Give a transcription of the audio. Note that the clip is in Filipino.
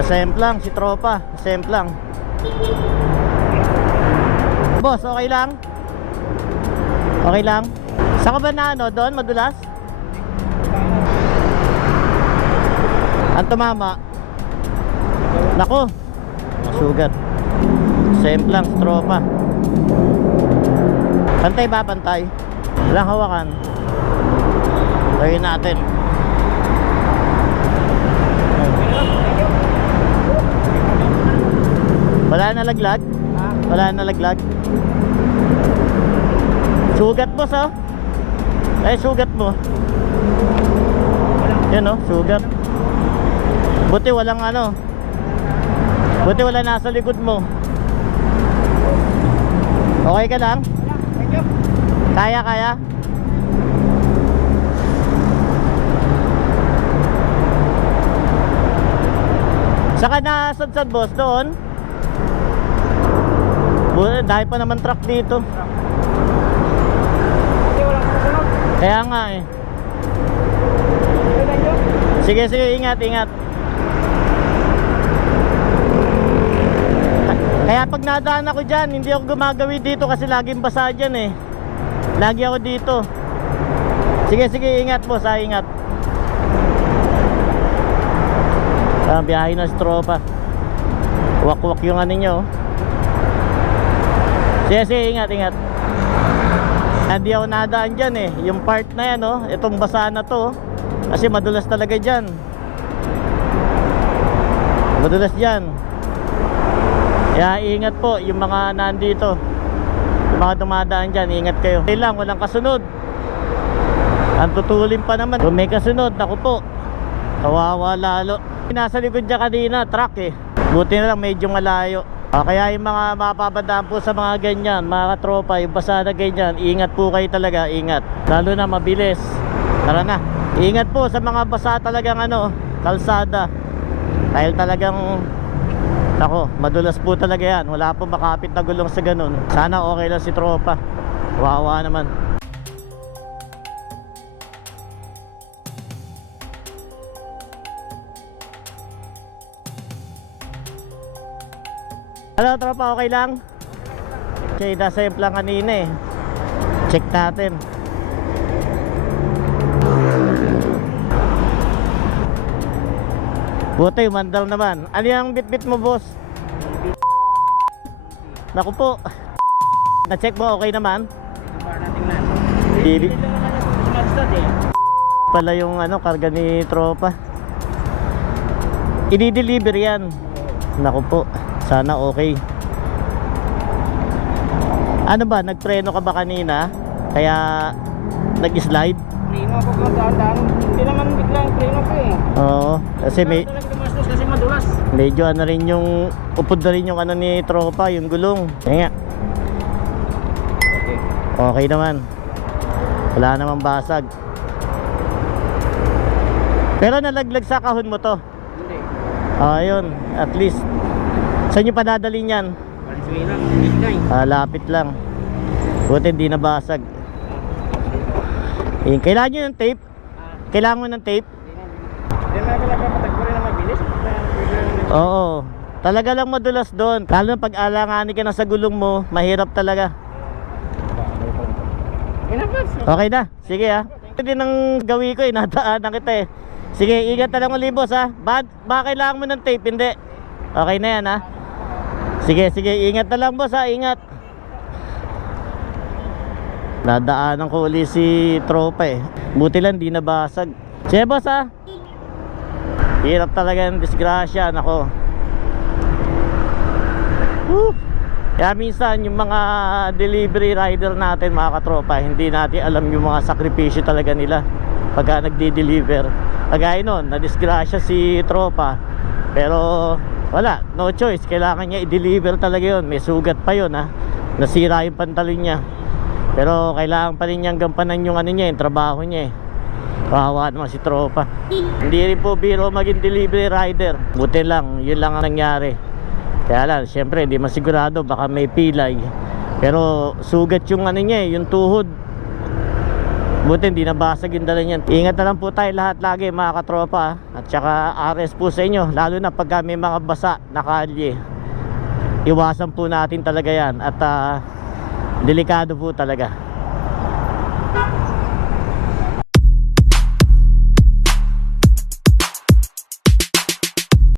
Semplang si tropa, semplang. Boss, okay lang? Okay lang? Saan ka ba na ano, doon madulas? Ang tumama? Nako, sugat. Semplang si tropa. Pantay ba, pantay? Walang hawakan. Lagyan natin. Wala na laglag? Wala na laglag? Sugat boss oh. Ay sugat mo. Yan oh, sugat. Buti walang ano. Buti wala nasa likod mo. Okay ka lang? Kaya, kaya? Saka nasadsad boss doon? Dahil pa naman truck dito. Kaya nga eh. Sige, sige, ingat, ingat. Kaya pag nadaan ako dyan, hindi ako gumagawi dito kasi laging basa dyan eh. Lagi ako dito. Sige, sige, ingat boss ha, ingat. Biyahe na si tropa. Wak-wak yung ano nyo. Sige, sige, ingat, ingat. Hindi ako nadaan dyan eh. Yung part na yan oh, itong basa na to. Kasi madulas talaga dyan. Madulas dyan. Kaya ingat po yung mga nandito. Yung mga dumadaan dyan, ingat kayo. Okay lang, walang kasunod. Ang tutulin pa naman. Kung may kasunod, naku po, kawawa lalo. Nasa likod dyan kanina, truck eh. Buti na lang medyo malayo. Kaya yung mga mapapandaan po sa mga ganyan, mga katropa, yung basa na ganyan, ingat po kayo talaga, ingat. Lalo na mabilis. Tara na. Ingat po sa mga basa talagang ano, kalsada. Dahil talagang, ako, madulas po talaga yan. Wala po makapit na gulong sa ganun. Sana okay lang si tropa. Wawa naman. Hello tropa, okay lang? Okay, nasa yung plan kanina eh. Check natin. Buti, mandal naman. Ano yung bit-bit mo boss? Naku po. Na-check mo, okay naman? Bibi pala yung ano, karga ni tropa. I-deliver yan. Naku po. Sana okay. Ano ba, nagpreno ka ba kanina? Kaya nag-slide? Preno ako kung daan-daan. Hindi naman biglang preno ko eh. Oo, kasi may kasi madulas. medyo ano rin yung upod na rin yung ano ni tropa, yung gulong. Kaya nga. Okay. Okay naman. Wala namang basag. Pero nalaglag sa kahon mo to. Hindi. Ayun, at least. Saan nyo padadalhin yan? Valenzuela, midnight. Lapit lang. Buti hindi nabasag. Kailangan nyo ng tape? Kailangan mo ng tape? Hindi na talaga patagpo rin na mabilis. Oo. Talaga lang madulas doon. Lalo na pag alanganin ka na sa gulong mo, mahirap talaga. Okay na, sige ha. Hindi nang gawi ko eh, nadaanan kita eh. Sige, ingat na lang ulit boss ha. Baka kailangan mo ng tape, hindi. Okay na yan ha. Sige, sige, ingat na lang boss ha, ingat. Nadaanan ko ulit si tropa eh. Buti lang di nabasag. Sige boss ha. Hirap talaga yung disgrasya, nako. Kaya minsan yung mga delivery rider natin mga katropa, hindi natin alam yung mga sakripisyo talaga nila pagka nagdi-deliver. Kagaya nun, na-disgrasya si tropa, pero wala, no choice, kailangan niya i-deliver talaga yun. May sugat pa yun ha, nasira yung pantalon niya, pero kailangan pa rin niyang gampanan yung ano niya, yung trabaho niya eh. Kawawa naman si tropa. Hindi rin po biro maging delivery rider. Buti lang, yun lang ang nangyari. Kaya lang, syempre hindi masigurado, baka may pilay. Pero sugat yung ano niya, yung tuhod. Buti hindi nabasag yung dala niyan. Ingat na lang po tayo lahat lagi mga katropa, at saka RS po sa inyo, lalo na pagka may mga basa na kalye. Iwasan po natin talaga yan, at delikado po talaga.